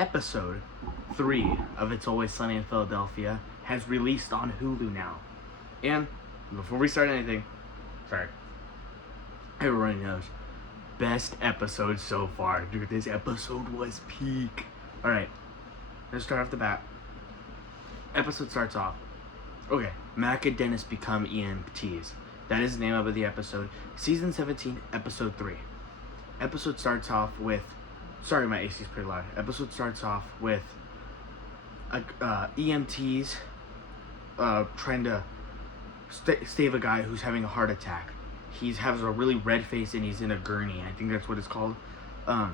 episode 3 of It's Always Sunny in Philadelphia has released on Hulu now. And before we start anything, sorry, everyone knows, best episode so far. Dude, this episode was peak. Alright, let's start off the bat. Episode starts off. Okay, Mac and Dennis become EMTs. That is the name of the episode. Season 17, episode 3. Episode starts off with... Sorry, my AC's pretty loud. Episode starts off with EMTs trying to save a guy who's having a heart attack. He has a really red face and he's in a gurney. I think that's what it's called. And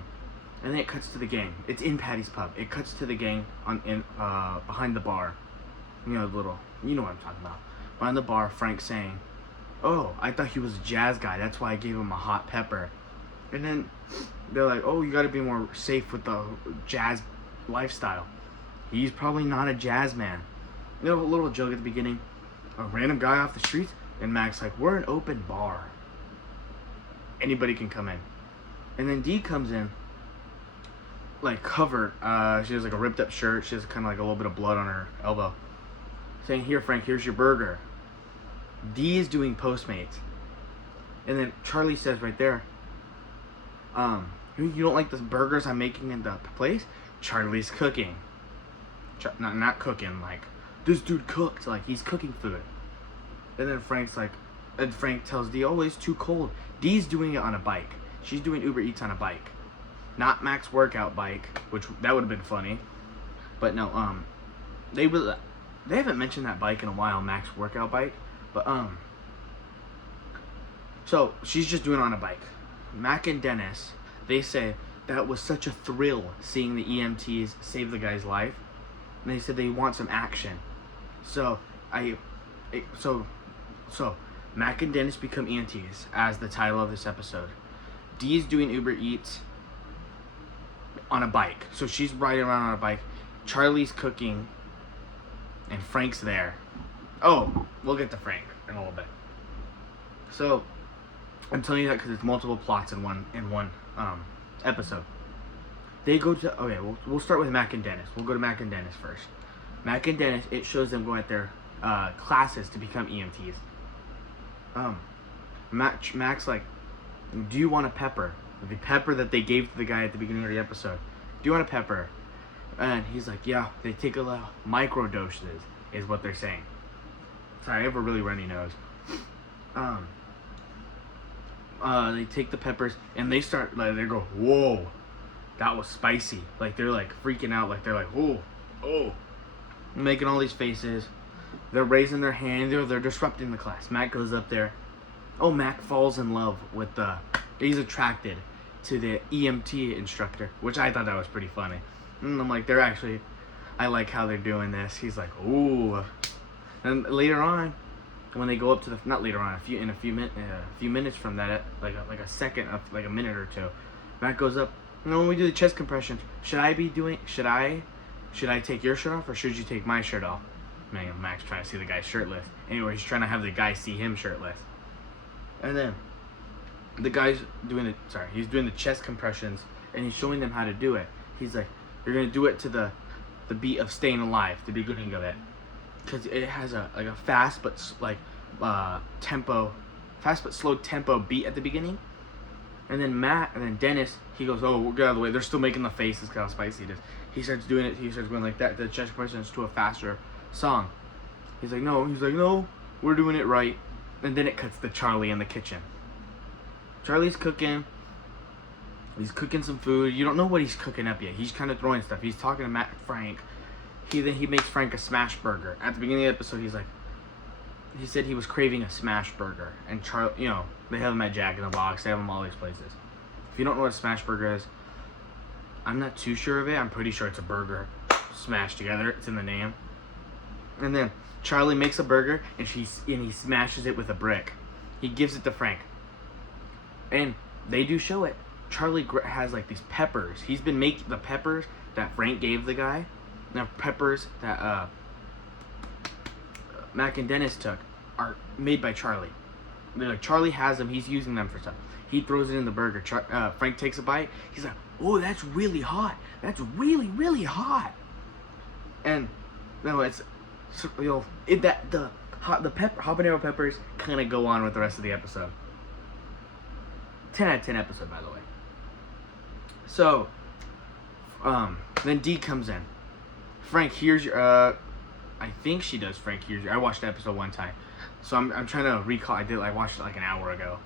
then it cuts to the gang. It's in Patty's Pub. It cuts to the gang behind the bar. You know what I'm talking about. Behind the bar, Frank's saying, "Oh, I thought he was a jazz guy. That's why I gave him a hot pepper." And then they're like, "Oh, you gotta be more safe with the jazz lifestyle. He's probably not a jazz man." You know, a little joke at the beginning. A random guy off the street, and Mac's like, "We're an open bar. Anybody can come in." And then Dee comes in, like covered. She has like a ripped up shirt. She has kind of like a little bit of blood on her elbow. Saying, "Here, Frank, here's your burger." Dee is doing Postmates. And then Charlie says right there, "You don't like the burgers I'm making in the place?" Charlie's cooking. Not cooking, like, this dude cooked. Like, he's cooking food. And then Frank's like, and Frank tells Dee, "Oh, it's too cold." Dee's doing it on a bike. She's doing Uber Eats on a bike. Not Mac's workout bike, which that would have been funny. But no, they haven't mentioned that bike in a while, Mac's workout bike. But, so she's just doing it on a bike. Mac and Dennis, they say that was such a thrill seeing the EMTs save the guy's life. And they said they want some action. So Mac and Dennis become EMTs as the title of this episode. Dee's doing Uber Eats on a bike. So she's riding around on a bike. Charlie's cooking. And Frank's there. Oh, we'll get to Frank in a little bit. So, I'm telling you that because it's multiple plots in one episode. They go to... Okay, we'll start with Mac and Dennis. We'll go to Mac and Dennis first. Mac and Dennis, it shows them going at their classes to become EMTs. Mac's like, "Do you want a pepper?" The pepper that they gave to the guy at the beginning of the episode. "Do you want a pepper?" And he's like, "Yeah." They take a little micro doses, is what they're saying. Sorry, I have a really runny nose. They take the peppers and they start, like, they go, "Whoa, that was spicy." Like, they're like freaking out, like they're like, "Whoa, oh," making all these faces. They're raising their hand. They're disrupting the class. Mac goes up there. Oh, Mac falls in love with he's attracted to the EMT instructor, which I thought that was pretty funny. And I'm like, I like how they're doing this. He's like, "Ooh." And later on, when they go up to a few minutes from that, like a minute or two, Mac goes up. When we do the chest compressions, should I take your shirt off or should you take my shirt off? Man, Mac's trying to see the guy shirtless. Anyway, he's trying to have the guy see him shirtless. And then the guy's doing the chest compressions and he's showing them how to do it. He's like, "You're gonna do it to the beat of Staying Alive, the beginning of it, because it has a fast but slow tempo beat at the beginning." And then Dennis, he goes, "Oh, we'll get out of the way." They're still making the faces, how spicy it is. He starts doing it. He starts going like that. The chest compressions to a faster song. He's like, no, we're doing it right. And then it cuts to Charlie in the kitchen. Charlie's cooking. He's cooking some food. You don't know what he's cooking up yet. He's kind of throwing stuff. He's talking to Frank. He makes Frank a smash burger. At the beginning of the episode, he said he was craving a smash burger. And Charlie, they have them at Jack in the Box. They have them all these places. If you don't know what a smash burger is, I'm not too sure of it. I'm pretty sure it's a burger smashed together. It's in the name. And then Charlie makes a burger and he smashes it with a brick. He gives it to Frank. And they do show it. Charlie has like these peppers. He's been making the peppers that Frank gave the guy. Now peppers that Mac and Dennis took are made by Charlie. They're like, Charlie has them. He's using them for stuff. He throws it in the burger. Frank takes a bite. He's like, oh, that's really hot. That's really, really hot. And no, it's the habanero peppers kind of go on with the rest of the episode. 10 out of 10 episode, by the way. So, then Dee comes in. Frank, here's your, I think she does Frank, here's your, I watched the episode one time. So I'm trying to recall, I watched it like an hour ago.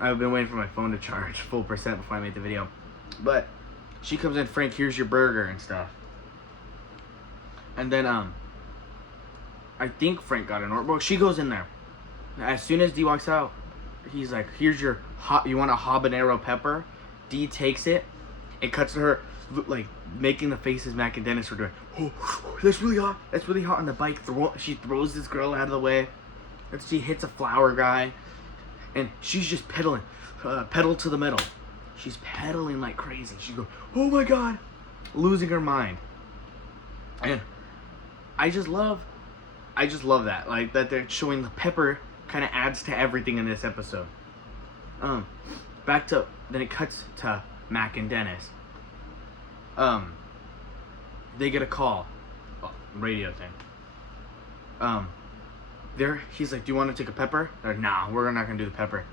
I've been waiting for my phone to charge full percent before I made the video. But, she comes in, Frank, here's your burger and stuff. And then, I think Frank got an order. Well, she goes in there. As soon as Dee walks out, he's like, here's your you want a habanero pepper? Dee takes it. It cuts to her, like, making the faces Mac and Dennis were doing. Oh, that's really hot. That's really hot on the bike. She throws this girl out of the way. And she hits a flower guy. And she's just pedaling. Pedal to the metal. She's pedaling like crazy. She's going, oh my God. Losing her mind. And I just love that. Like, that they're showing the pepper kind of adds to everything in this episode. Then it cuts to Mac and Dennis. They get a call. Radio thing. He's like, do you want to take a pepper? They're like, nah, we're not going to do the pepper.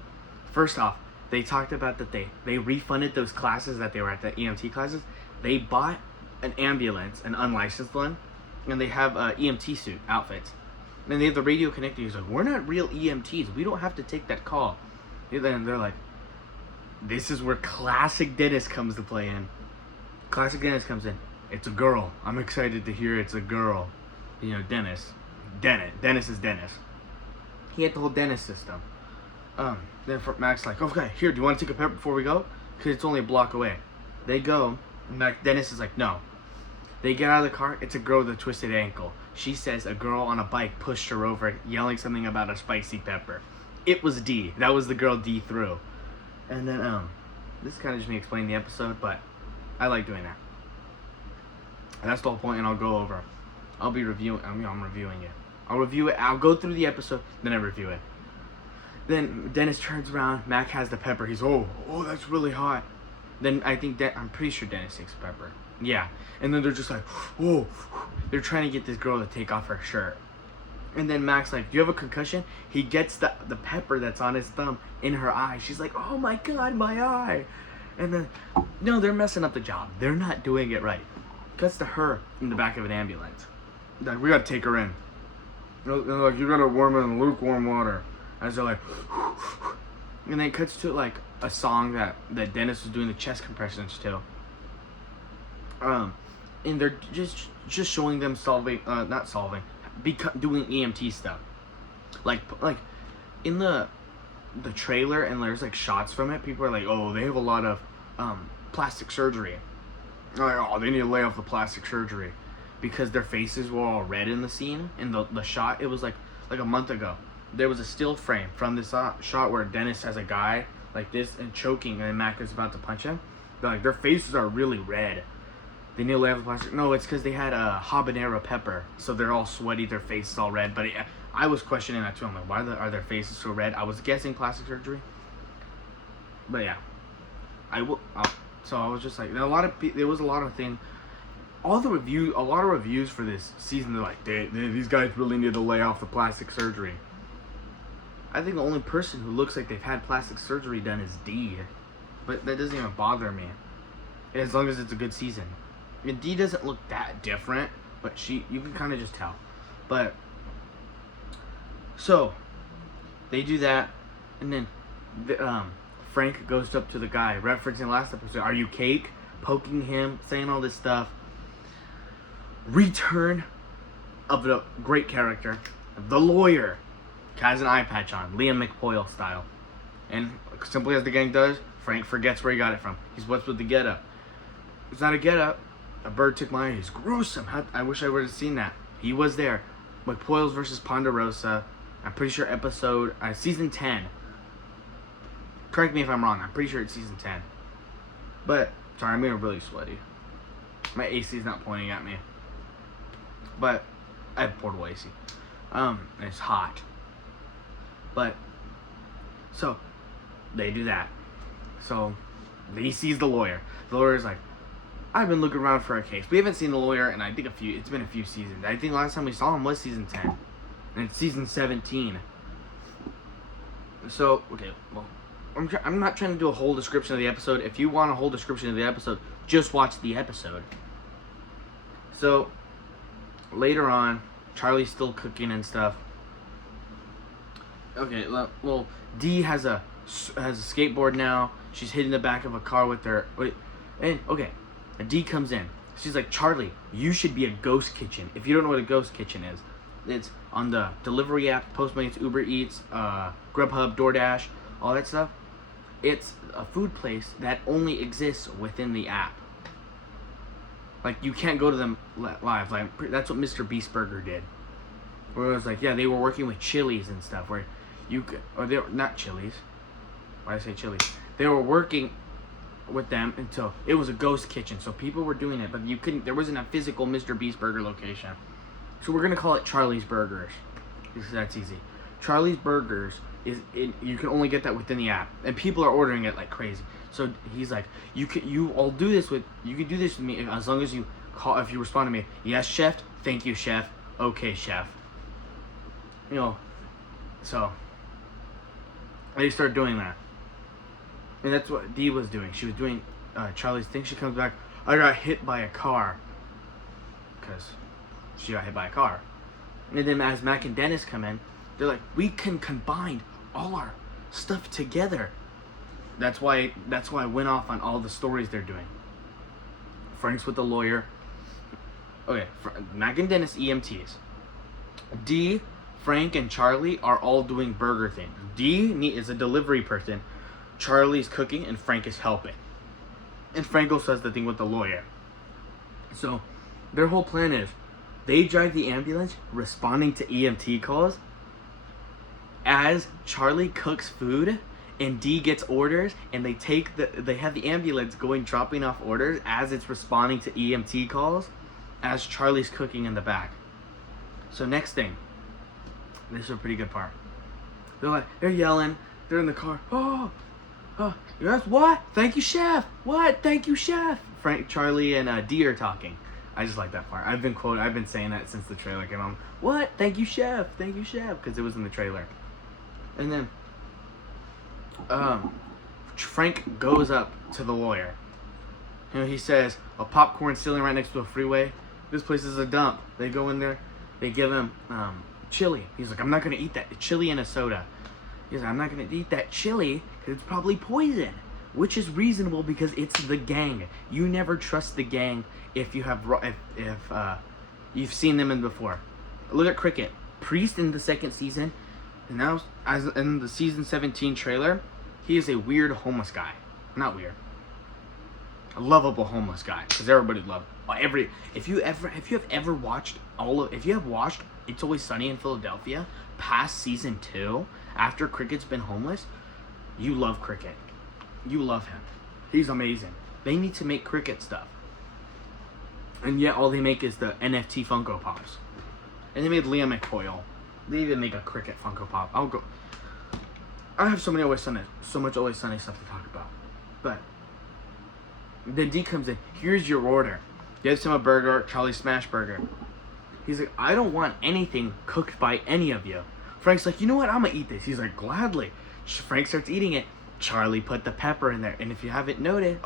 First off, they talked about that they refunded those classes that they were at, the EMT classes. They bought an ambulance, an unlicensed one, and they have EMT suit outfits. And they have the radio connected. He's like, we're not real EMTs. We don't have to take that call. And then they're like, this is where Classic Dennis comes to play in. Classic Dennis comes in. It's a girl. I'm excited to hear it's a girl. You know, Dennis. Dennis is Dennis. He had the whole Dennis system. Then Mac's like, okay, here, do you want to take a pepper before we go? Because it's only a block away. They go. Dennis is like, no. They get out of the car. It's a girl with a twisted ankle. She says a girl on a bike pushed her over, yelling something about a spicy pepper. It was Dee. That was the girl Dee threw. And then, this is kind of just me explaining the episode, but I like doing that. And that's the whole point, and I'll go over. I'm reviewing it. I'll review it. I'll go through the episode, then I review it. Then Dennis turns around. Mac has the pepper. He's, oh, that's really hot. Then I think I'm pretty sure Dennis takes pepper. Yeah. And then they're just like, oh, they're trying to get this girl to take off her shirt. And then Mac's like, do you have a concussion? He gets the pepper that's on his thumb in her eye. She's like, oh my God, my eye. And then, no, they're messing up the job. They're not doing it right. Cuts to her in the back of an ambulance. Like, we gotta take her in. They're like, you gotta warm her in lukewarm water. As they're like, and then it cuts to like a song that Dennis was doing the chest compressions to. And they're just showing them doing EMT stuff. Like in the trailer, and there's like shots from it. People are like, oh, they have a lot of plastic surgery. Like, oh, they need to lay off the plastic surgery because their faces were all red in the scene. In the shot, it was like a month ago. There was a still frame from this shot where Dennis has a guy like this and choking, and Mac is about to punch him. They're like, their faces are really red. They need to lay off the plastic. No, it's because they had a habanero pepper, so they're all sweaty. Their faces all red. But I was questioning that too. I'm like, why are their faces so red? I was guessing plastic surgery. But yeah, so I was just like, there was a lot of things. A lot of reviews for this season, they're like, these guys really need to lay off the plastic surgery. I think the only person who looks like they've had plastic surgery done is Dee. But that doesn't even bother me. As long as it's a good season. And Dee doesn't look that different, but you can kind of just tell. But, so, they do that, and then Frank goes up to the guy, referencing last episode, are you cake? Poking him, saying all this stuff. Return of the great character, the lawyer, has an eye patch on, Liam McPoyle style. And simply as the gang does, Frank forgets where he got it from. He's what's with the getup. It's not a getup. A bird took my eye. He's gruesome. I wish I would have seen that. He was there. McPoyle's versus Ponderosa. I'm pretty sure season 10. Correct me if I'm wrong. I'm pretty sure it's season 10. But, sorry, I'm getting really sweaty. My AC is not pointing at me. But, I have portable AC. And it's hot. But, so, they do that. So, He sees the lawyer. The lawyer's like, I've been looking around for a case. We haven't seen the lawyer in I think it's been a few seasons. I think last time we saw him was season 10. And it's season 17. So, okay, well, I'm not trying to do a whole description of the episode. If you want a whole description of the episode, just watch the episode. So, later on, Charlie's still cooking and stuff. Okay, well, Dee has a skateboard now. She's hitting the back of a car with her. And Dee comes in. She's like, Charlie, you should be a ghost kitchen. If you don't know what a ghost kitchen is, it's on the delivery app, Postmates, Uber Eats, Grubhub, DoorDash, all that stuff. It's a food place that only exists within the app. Like, you can't go to them live. Like, that's what Mr. Beast Burger did. Where it was like, yeah, they were working with Chili's and stuff. Where you could, or they were not Chili's. Why did I say Chili's? They were working with them until it was a ghost kitchen. So people were doing it, but you couldn't. There wasn't a physical Mr. Beast Burger location. So we're gonna call it Charlie's Burgers because that's easy. Charlie's Burgers you can only get that within the app, and people are ordering it like crazy. So he's like, you can do this with me as long as you call, if you respond to me, yes chef, thank you chef, okay chef. You know, so they start doing that, and that's what Dee was doing. She was doing Charlie's thing. She comes back, I got hit by a car, because she got hit by a car. And then as Mac and Dennis come in, they're like, we can combine all our stuff together. That's why I went off on all the stories they're doing. Frank's with the lawyer. Okay, Mac and Dennis EMTs. Dee, Frank, and Charlie are all doing burger things. Dee is a delivery person. Charlie's cooking, and Frank is helping. And Frank also does the thing with the lawyer. So their whole plan is they drive the ambulance responding to EMT calls as Charlie cooks food and Dee gets orders, and they have the ambulance dropping off orders as it's responding to EMT calls as Charlie's cooking in the back. So next thing, this is a pretty good part. They're yelling, they're in the car. Oh, yes, what? Thank you, chef. What? Thank you, chef. Frank, Charlie, and Dee are talking. I just like that part. I've been saying that since the trailer came on. What? Thank you, chef. Thank you, chef. Because it was in the trailer. And then, Frank goes up to the lawyer. You know, he says, a popcorn ceiling right next to a freeway. This place is a dump. They go in there. They give him chili. He's like, I'm not going to eat that. Chili and a soda. He's like, I'm not going to eat that chili because it's probably poison. Which is reasonable because it's the gang. You never trust the gang if you have if you've seen them in before. Look at Cricket. Priest in the second season, and now as in the season 17 trailer, he is a weird homeless guy. Not weird. A lovable homeless guy because everybody loves if you have watched It's Always Sunny in Philadelphia past season 2 after Cricket's been homeless, you love Cricket. You love him. He's amazing. They need to make Cricket stuff. And yet all they make is the NFT Funko Pops. And they made Liam McCoyle. They even make a Cricket Funko Pop. I have so much Always Sunny stuff to talk about. But then D comes in. Here's your order. Gives him a burger, Charlie Smash Burger. He's like, I don't want anything cooked by any of you. Frank's like, you know what? I'm gonna eat this. He's like, gladly. Frank starts eating it. Charlie put the pepper in there, and if you haven't noted,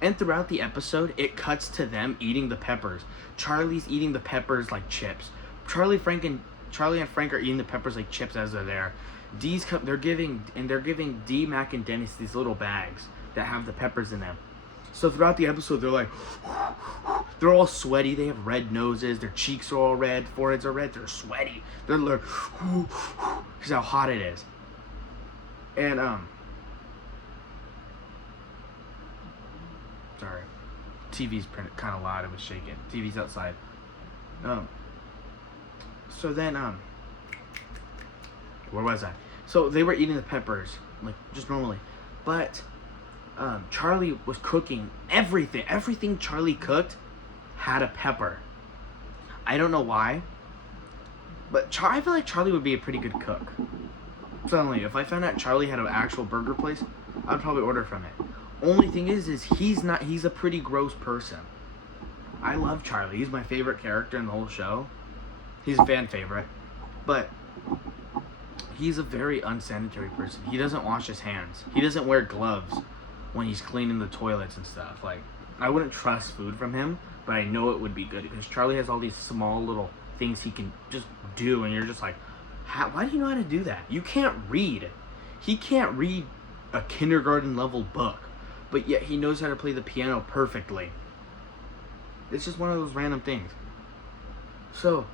and throughout the episode, it cuts to them eating the peppers. Charlie's eating the peppers like chips. Charlie and Frank are eating the peppers like chips as they're there. They're giving Dee, Mac, and Dennis these little bags that have the peppers in them. So throughout the episode, they're like, they're all sweaty. They have red noses. Their cheeks are all red. Foreheads are red. They're sweaty. They're like, because how hot it is. And sorry, TV's kind of loud. It was shaking. TV's outside. So then where was I? So they were eating the peppers like just normally, but Charlie was cooking everything. Everything Charlie cooked had a pepper. I don't know why, but I feel like Charlie would be a pretty good cook. Suddenly, if I found out Charlie had an actual burger place, I'd probably order from it. Only thing is he's a pretty gross person. I love Charlie. He's my favorite character in the whole show. He's a fan favorite. But he's a very unsanitary person. He doesn't wash his hands. He doesn't wear gloves when he's cleaning the toilets and stuff. Like, I wouldn't trust food from him, but I know it would be good because Charlie has all these small little things he can just do, and you're just like, why do you know how to do that? You can't read. He can't read a kindergarten level book, but yet he knows how to play the piano perfectly. It's just one of those random things. So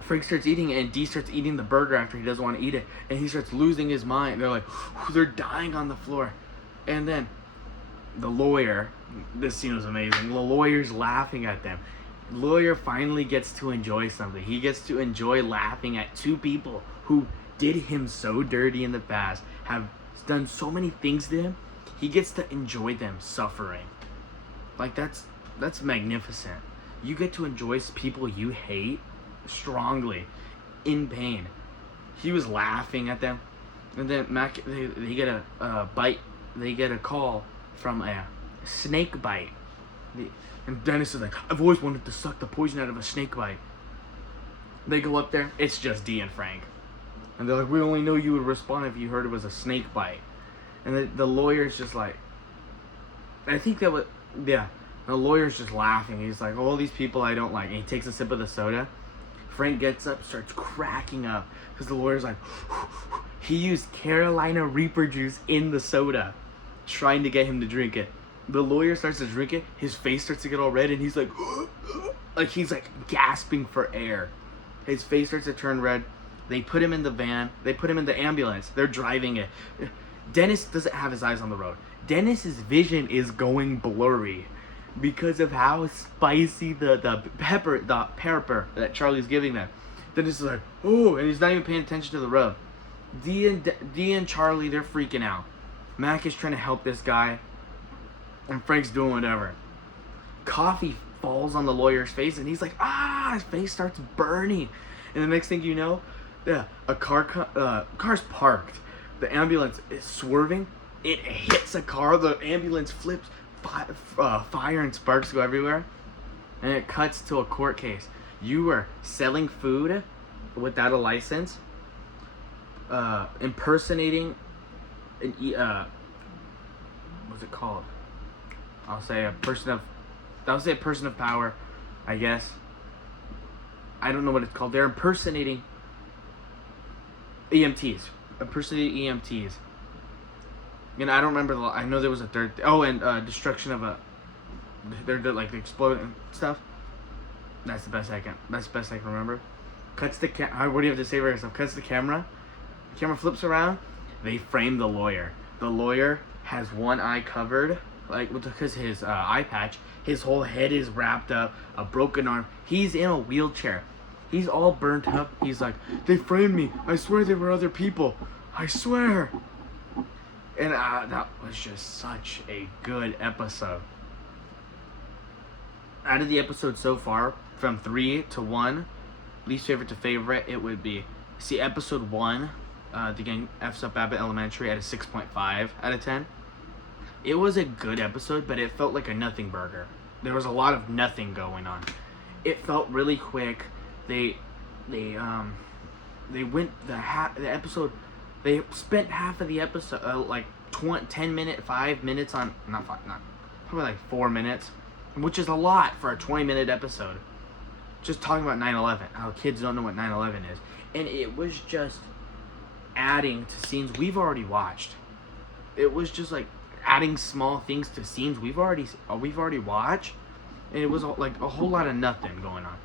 Frank starts eating it, and Dee starts eating the burger after he doesn't want to eat it, and he starts losing his mind. They're like, they're dying on the floor. And then the lawyer, this scene was amazing. The lawyer's laughing at them. The lawyer finally gets to enjoy something. He gets to enjoy laughing at two people who did him so dirty in the past, have done so many things to him. He gets to enjoy them suffering. Like, that's magnificent. You get to enjoy people you hate strongly in pain. He was laughing at them, and then they get a bite. They get a call from a snake bite, and Dennis is like, I've always wanted to suck the poison out of a snake bite. They go up there, it's just Dee and Frank, and they're like, we only know you would respond if you heard it was a snake bite. And the lawyer's just like, I think that was, yeah, the lawyer's just laughing. He's like, all these people I don't like, and he takes a sip of the soda. Frank gets up, starts cracking up, because the lawyer's like, he used Carolina Reaper juice in the soda, trying to get him to drink it. The lawyer starts to drink it, his face starts to get all red, and he's like, he's gasping for air. His face starts to turn red. They put him in the van, they put him in the ambulance, they're driving it. Dennis doesn't have his eyes on the road. Dennis's vision is going blurry because of how spicy the pepper that Charlie's giving them. Dennis is like, oh, and he's not even paying attention to the road. Dee and Charlie, they're freaking out. Mac is trying to help this guy, and Frank's doing whatever. Coffee falls on the lawyer's face, and he's like, his face starts burning. And the next thing you know, a car's parked. The ambulance is swerving. It hits a car. The ambulance flips. Fire and sparks go everywhere. And it cuts to a court case. You are selling food without a license. Impersonating an what's it called? I'll say a person of power, I guess. I don't know what it's called. They're impersonating EMTs. Impersonating EMTs. And I don't remember I know there was a third. And destruction of a. They're like the exploding stuff. That's the best I can remember. Cuts the what do you have to say for yourself? Cuts the camera. The camera flips around. They frame the lawyer. The lawyer has one eye covered, because his eye patch. His whole head is wrapped up. A broken arm. He's in a wheelchair. He's all burnt up. He's like, they framed me. I swear they were other people. I swear. And that was just such a good episode. Out of the episodes so far, from 3 to 1, least favorite to favorite, it would be, episode 1, the gang F's up Abbott Elementary at a 6.5 out of 10. It was a good episode, but it felt like a nothing burger. There was a lot of nothing going on. It felt really quick. They went the episode. They spent half of the episode, 5 minutes on, probably like 4 minutes, which is a lot for a 20-minute episode. Just talking about 9/11, how kids don't know what 9/11 is, and it was just adding to scenes we've already watched. It was just like adding small things to scenes we've already watched, and it was like a whole lot of nothing going on.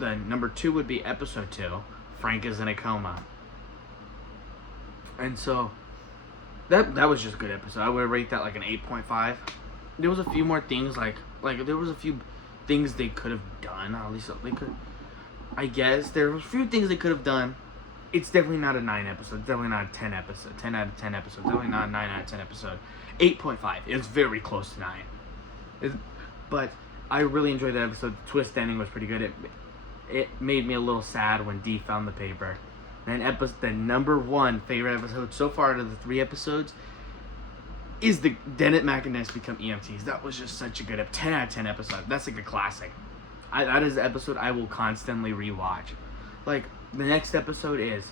The number 2 would be episode 2. Frank is in a coma. And so that was just a good episode. I would rate that like an 8.5. There was a few more things like there was a few things they could have done. At least they could. I guess there was a few things they could have done. It's definitely not a 9 episode. It's definitely not a 10 episode. 10 out of 10 episode. Definitely not a 9 out of 10 episode. 8.5. It's very close to 9. But I really enjoyed that episode. The twist ending was pretty good. It made me a little sad when Dee found the paper. And the number 1 favorite episode so far out of the 3 episodes is the Dennett Mac and Ness Become EMTs. That was just such a good 10 out of 10 episode. That's like a classic. That is an episode I will constantly rewatch. Like, the next episode is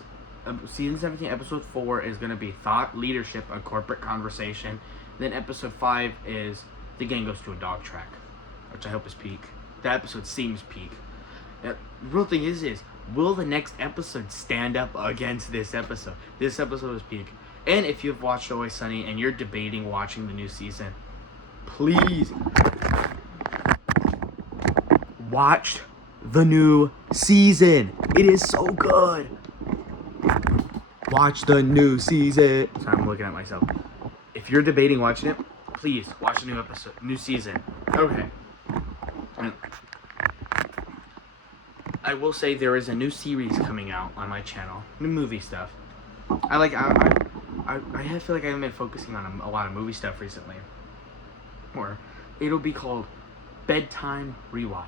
season 17, episode 4 is going to be Thought Leadership, a Corporate Conversation. Then episode 5 is The Gang Goes to a Dog Track, which I hope is peak. That episode seems peak. The real thing is will the next episode stand up against this episode? This episode is peak. And if you've watched Always Sunny and you're debating watching the new season, please watch the new season. It is so good. Watch the new season. Sorry, I'm looking at myself. If you're debating watching it, please watch the new episode, new season. Okay. And I will say there is a new series coming out on my channel, new movie stuff. I feel like I haven't been focusing on a lot of movie stuff recently. Or it'll be called Bedtime Rewatch.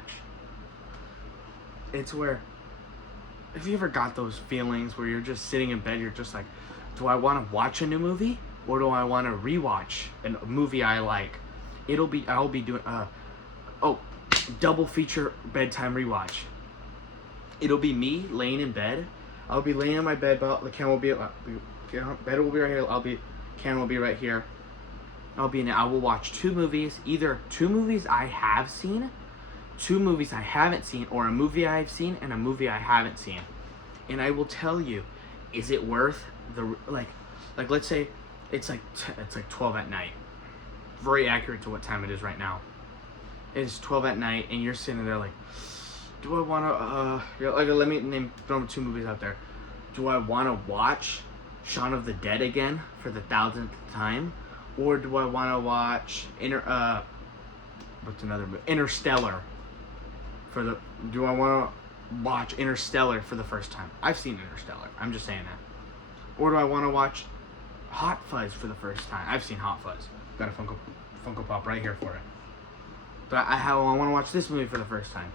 It's where, have you ever got those feelings where you're just sitting in bed, you're just like, do I want to watch a new movie or do I want to rewatch a movie I like? I'll be doing double feature bedtime rewatch. It'll be me laying in bed. I'll be laying in my bed, but the camera will be bed will be right here. Camera will be right here. I will watch two movies, either two movies I have seen, two movies I haven't seen, or a movie I've seen and a movie I haven't seen. And I will tell you, is it worth the like let's say it's like 12 at night. Very accurate to what time it is right now. It's 12 at night and you're sitting there like, do I want to let me throw two movies out there. Do I want to watch Shaun of the Dead again for the 1000th time, or do I want to watch Interstellar do I want to watch Interstellar for the first time? I've seen Interstellar, I'm just saying that. Or do I want to watch Hot Fuzz for the first time? I've seen Hot Fuzz. Got a Funko Pop right here for it. But I want to watch this movie for the first time.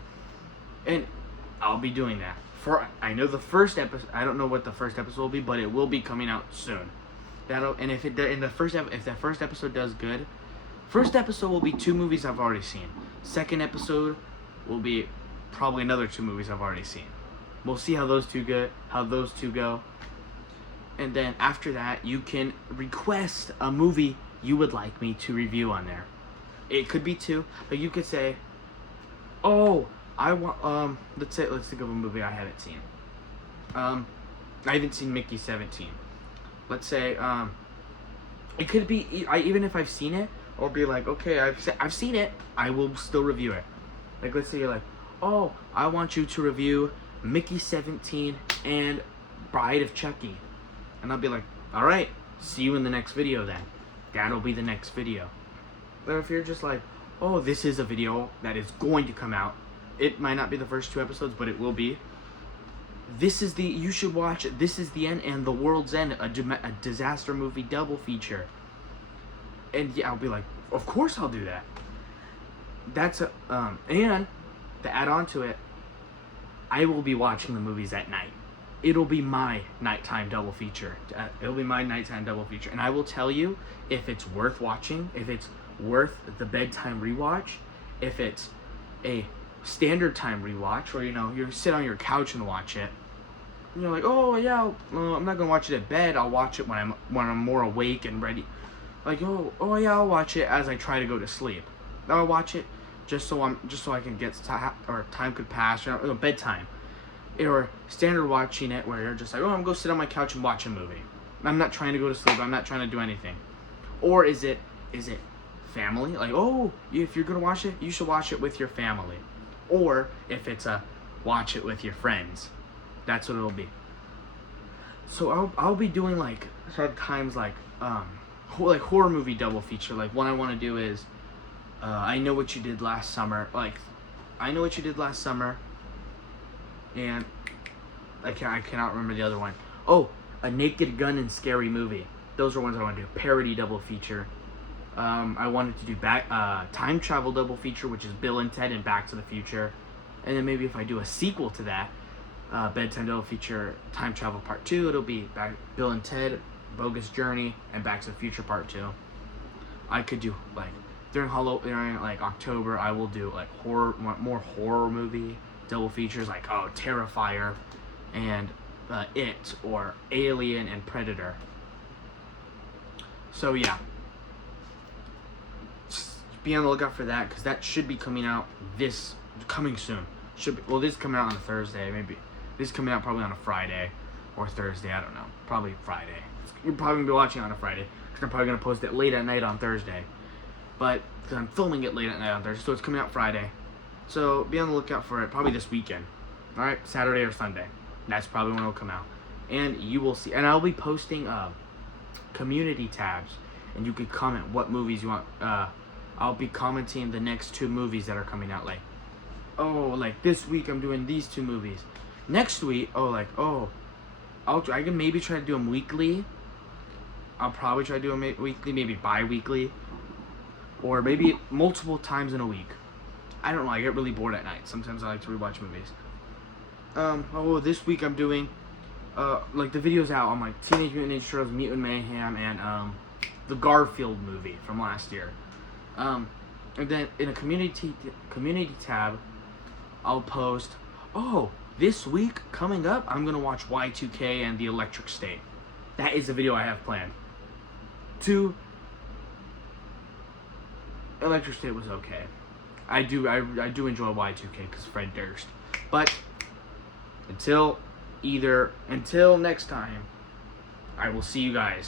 And I'll be doing that. I know the first episode, I don't know what the first episode will be, but it will be coming out soon. If that first episode does good, first episode will be two movies I've already seen. Second episode will be probably another two movies I've already seen. We'll see how those two go. And then after that, you can request a movie you would like me to review on there. It could be two, but you could say, oh, I want let's think of a movie I haven't seen. I haven't seen Mickey 17. Let's say it could be even if I've seen it, or be like, okay, I've seen it, I will still review it. Like, let's say you're like, oh, I want you to review Mickey 17 and Bride of Chucky. And I'll be like, all right, see you in the next video then. That'll be the next video. But if you're just like, oh, this is a video that is going to come out. It might not be the first two episodes, but it will be. You should watch it. This is the End and The World's End, a disaster movie double feature. And yeah, I'll be like, of course I'll do that. And to add on to it, I will be watching the movies at night. It'll be my nighttime double feature. And I will tell you if it's worth watching, if it's worth the bedtime rewatch, if it's a standard time rewatch, or you sit on your couch and watch it. And you're like, oh yeah, I'm not gonna watch it at bed. I'll watch it when I'm more awake and ready. Like, oh yeah, I'll watch it as I try to go to sleep. I'll watch it just so I can get or time could pass, or bedtime. Or standard watching it where you're just like, oh, I'm gonna go sit on my couch and watch a movie. I'm not trying to go to sleep. I'm not trying to do anything. Or is it family? Like, oh, if you're gonna watch it, you should watch it with your family. Or if it's watch it with your friends. That's what it'll be. So I'll be doing like sometimes like horror movie double feature. Like, one I want to do is I Know What You Did Last Summer. Like, I Know What You Did Last Summer. And I cannot remember the other one. Oh, A Naked Gun and Scary Movie. Those are ones I want to do. Parody double feature. I wanted to do time travel double feature, which is Bill and Ted and Back to the Future. And then maybe if I do a sequel to that, bedtime double feature, Time Travel Part 2, it'll be Bill and Ted, Bogus Journey, and Back to the Future Part 2. I could do like during like October, I will do like more horror movie double features, like Terrifier and It, or Alien and Predator. So yeah, just be on the lookout for that, because that should be coming soon. This is coming out on a Thursday, maybe this is coming out probably on a Friday or Thursday. I don't know, probably Friday. You're probably gonna be watching it on a Friday, because I'm probably gonna post it late at night on Thursday. But because I'm filming it late at night on Thursday, so it's coming out Friday. So be on the lookout for it probably this weekend. All right, Saturday or Sunday. That's probably when it'll come out, and you will see. And I'll be posting community tabs, and you can comment what movies you want. I'll be commenting the next 2 movies that are coming out. Like, like this week I'm doing these 2 movies. Next week, I can maybe try to do them weekly. I'll probably try to do them weekly, maybe bi-weekly, or maybe multiple times in a week. I don't know. I get really bored at night. Sometimes I like to rewatch movies. This week I'm doing like the videos out on my Teenage Mutant Ninja Turtles Mutant Mayhem and the Garfield movie from last year. And then in a community tab, I'll post, this week coming up, I'm gonna watch Y2K and the Electric State. That is the video I have planned. 2, Electric State was okay. I do enjoy Y2K because Fred Durst. But until next time, I will see you guys.